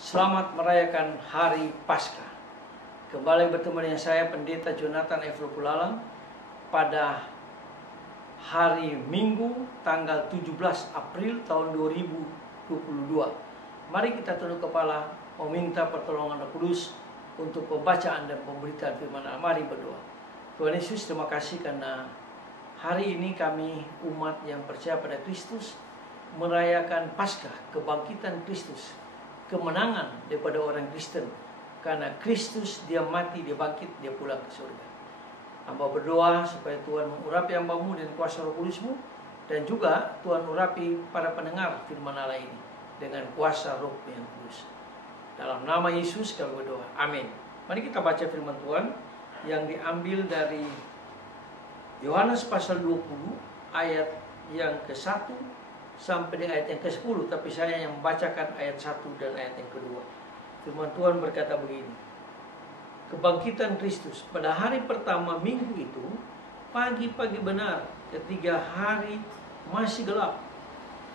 Selamat merayakan Hari Paskah. Kembali bertemu dengan saya, Pendeta Jonathan F. Lupulalang, pada hari Minggu tanggal 17 April tahun 2022. Mari kita tunduk kepala meminta pertolongan Roh Kudus untuk pembacaan dan pemberitaan firman Allah. Mari berdoa. Tuhan Yesus, terima kasih karena hari ini kami umat yang percaya pada Kristus merayakan Paskah, kebangkitan Kristus, kemenangan daripada orang Kristen. Karena Kristus, dia mati, dia bangkit, dia pulang ke surga. Hamba berdoa supaya Tuhan mengurapi hamba-Mu dan kuasa Roh Kudus-Mu, dan juga Tuhan urapi para pendengar firman Allah ini dengan kuasa Roh yang kudus. Dalam nama Yesus kami berdoa. Amin. Mari kita baca firman Tuhan yang diambil dari Yohanes pasal 20 ayat yang ke-1 sampai di ayat yang ke-10, tapi saya yang membacakan ayat 1 dan ayat yang kedua. Firman Tuhan berkata begini. Kebangkitan Kristus. Pada hari pertama minggu itu, pagi-pagi benar, ketika hari masih gelap,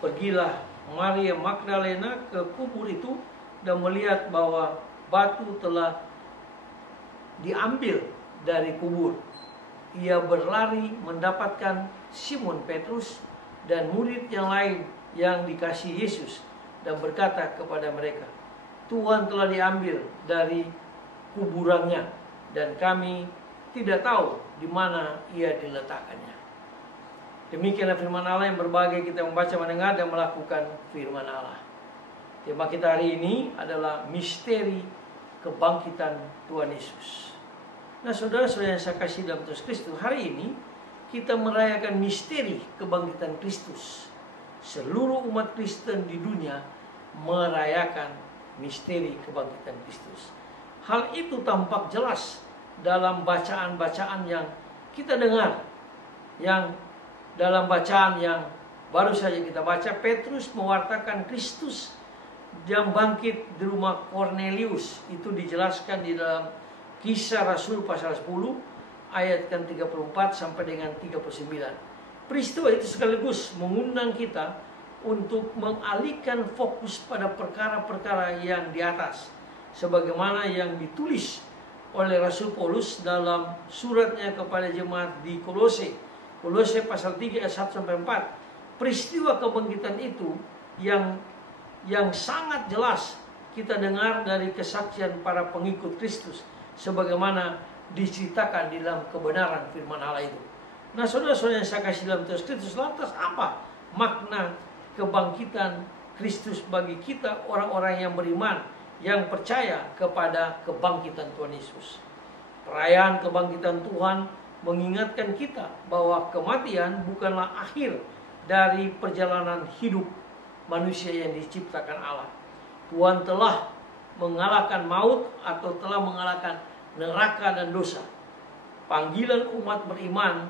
pergilah Maria Magdalena ke kubur itu dan melihat bahwa batu telah diambil dari kubur. Ia berlari mendapatkan Simon Petrus dan murid yang lain yang dikasihi Yesus, dan berkata kepada mereka, Tuhan telah diambil dari kuburannya, dan kami tidak tahu di mana ia diletakkannya. Demikianlah firman Allah yang berbahagia kita membaca, mendengar, dan melakukan firman Allah. Tema kita hari ini adalah misteri kebangkitan Tuhan Yesus. Nah, saudara-saudara yang saya kasih dalam Tuhan Kristus, hari ini kita merayakan misteri kebangkitan Kristus. Seluruh umat Kristen di dunia merayakan misteri kebangkitan Kristus. Hal itu tampak jelas dalam bacaan-bacaan yang kita dengar. Yang dalam bacaan yang baru saja kita baca, Petrus mewartakan Kristus yang bangkit di rumah Kornelius. Itu dijelaskan di dalam Kisah Rasul pasal 10 ayat kan 34 sampai dengan 39. Peristiwa itu sekaligus mengundang kita untuk mengalihkan fokus pada perkara-perkara yang di atas, sebagaimana yang ditulis oleh Rasul Paulus dalam suratnya kepada jemaat di Kolose. Kolose pasal 3 ayat 1 sampai 4. Peristiwa kebangkitan itu yang sangat jelas kita dengar dari kesaksian para pengikut Kristus, sebagaimana diceritakan di dalam kebenaran firman Allah itu. Nah, saudara-saudara yang saya kasih dalam Tuhan Kristus, lantas apa makna kebangkitan Kristus bagi kita orang-orang yang beriman, yang percaya kepada kebangkitan Tuhan Yesus? Perayaan kebangkitan Tuhan mengingatkan kita bahwa kematian bukanlah akhir dari perjalanan hidup manusia yang diciptakan Allah. Tuhan telah mengalahkan maut atau telah mengalahkan neraka dan dosa. Panggilan umat beriman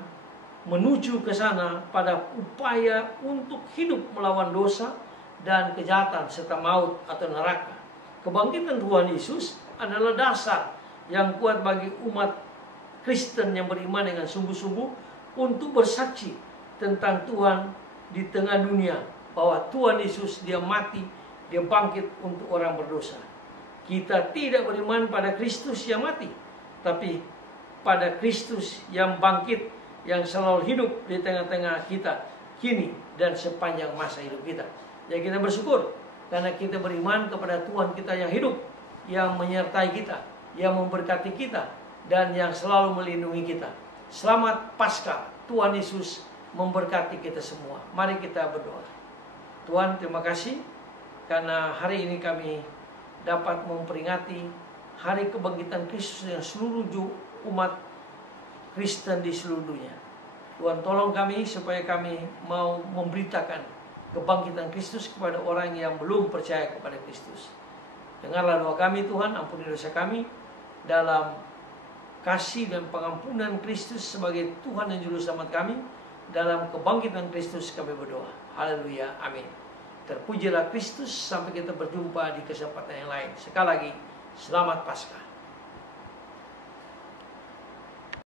menuju ke sana pada upaya untuk hidup melawan dosa dan kejahatan serta maut atau neraka. Kebangkitan Tuhan Yesus adalah dasar yang kuat bagi umat Kristen yang beriman dengan sungguh-sungguh untuk bersaksi tentang Tuhan di tengah dunia, bahwa Tuhan Yesus, dia mati, dia bangkit untuk orang berdosa. Kita tidak beriman pada Kristus yang mati, tapi pada Kristus yang bangkit, yang selalu hidup di tengah-tengah kita, kini dan sepanjang masa hidup kita. Jadi kita bersyukur karena kita beriman kepada Tuhan kita yang hidup, yang menyertai kita, yang memberkati kita, dan yang selalu melindungi kita. Selamat Paskah. Tuhan Yesus memberkati kita semua. Mari kita berdoa. Tuhan, terima kasih karena hari ini kami dapat memperingati hari kebangkitan Kristus yang seluruh umat Kristen di seluruh dunia. Tuhan, tolong kami supaya kami mau memberitakan kebangkitan Kristus kepada orang yang belum percaya kepada Kristus. Dengarlah doa kami Tuhan, ampuni dosa kami, dalam kasih dan pengampunan Kristus sebagai Tuhan dan Juru Selamat kami. Dalam kebangkitan Kristus kami berdoa. Haleluya, amin. Terpujilah Kristus. Sampai kita berjumpa di kesempatan yang lain. Sekali lagi, selamat Paskah.